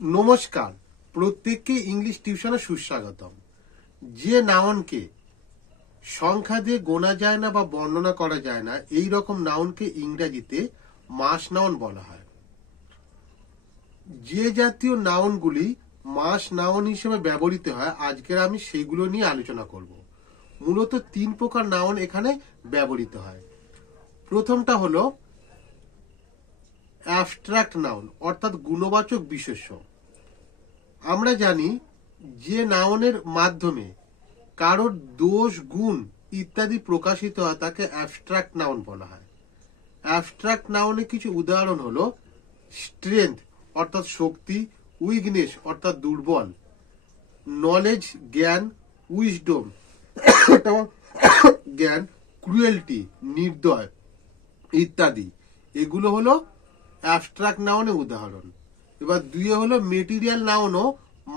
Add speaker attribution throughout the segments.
Speaker 1: নমস্কার, প্রত্যেককে ইংলিশ টিউশনে সুস্বাগতম। যে নাউনকে সংখ্যা দিয়ে গোনা যায় না বা বর্ণনা করা যায় না, এই রকম নাউনকে ইংরেজিতে মাস নাউন বলা হয়। যে জাতীয় নাউনগুলি মাস নাউন হিসেবে ব্যবহৃত হয়, আজকের আমি সেইগুলো নিয়ে আলোচনা করব। মূলত তিন প্রকার নাউন এখানে ব্যবহৃত হয়। প্রথমটা হলো অ্যাবস্ট্রাক্ট নাউন অর্থাৎ গুণবাচক বিশেষ্য আমরা জানি যে নাউনের মাধ্যমে কারোর দোষ, গুণ ইত্যাদি প্রকাশিত হয়, তাকে অ্যাবস্ট্রাক্ট নাউন বলা হয়। অ্যাবস্ট্রাক্ট নাউনের কিছু উদাহরণ হলো স্ট্রেংথ অর্থাৎ শক্তি উইকনেস অর্থাৎ দুর্বল। নলেজ জ্ঞান উইজডম জ্ঞান ক্রুয়েলটি নির্দয় ইত্যাদি। এগুলো হলো অ্যাবস্ট্রাক্ট নাউনের উদাহরণ। এবার দুইয়ে হলো মেটেরিয়াল নাউনও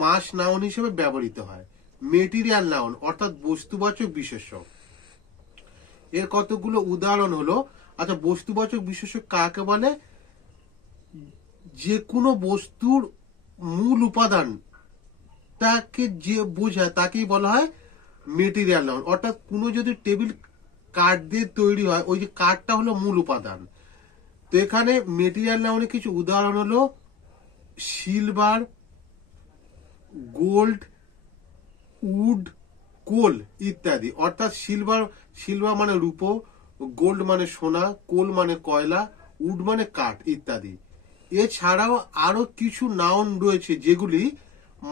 Speaker 1: মাস নাউন হিসেবে ব্যবহৃত হয়। মেটেরিয়াল নাউন অর্থাৎ বস্তুবাচক বিশেষ্য এর কতগুলো উদাহরণ হলো আচ্ছা বস্তুবাচক বিশেষ্য কাকে বলে? যে কোনো বস্তুর মূল উপাদান তাকে যে বোঝায় তাকেই বলা হয় মেটেরিয়াল নাউন অর্থাৎ কোনো যদি টেবিল কাঠ দিয়ে তৈরি হয়, ওই যে কাঠটা হলো মূল উপাদান। তো এখানে মেটেরিয়াল নাউনের কিছু উদাহরণ হলো সিলভার গোল্ড উড কোল ইত্যাদি। অর্থাৎ সিলভার সিলভার মানে রূপো গোল্ড মানে সোনা কোল মানে কয়লা উড মানে কাঠ ইত্যাদি। এছাড়াও আরও কিছু নাউন রয়েছে যেগুলি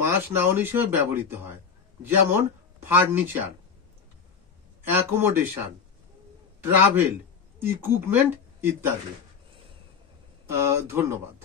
Speaker 1: মাস নাউন হিসেবে ব্যবহৃত হয়। যেমন ফার্নিচার অ্যাকোমোডেশন ট্রাভেল ইকুইপমেন্ট ইত্যাদি। ধন্যবাদ।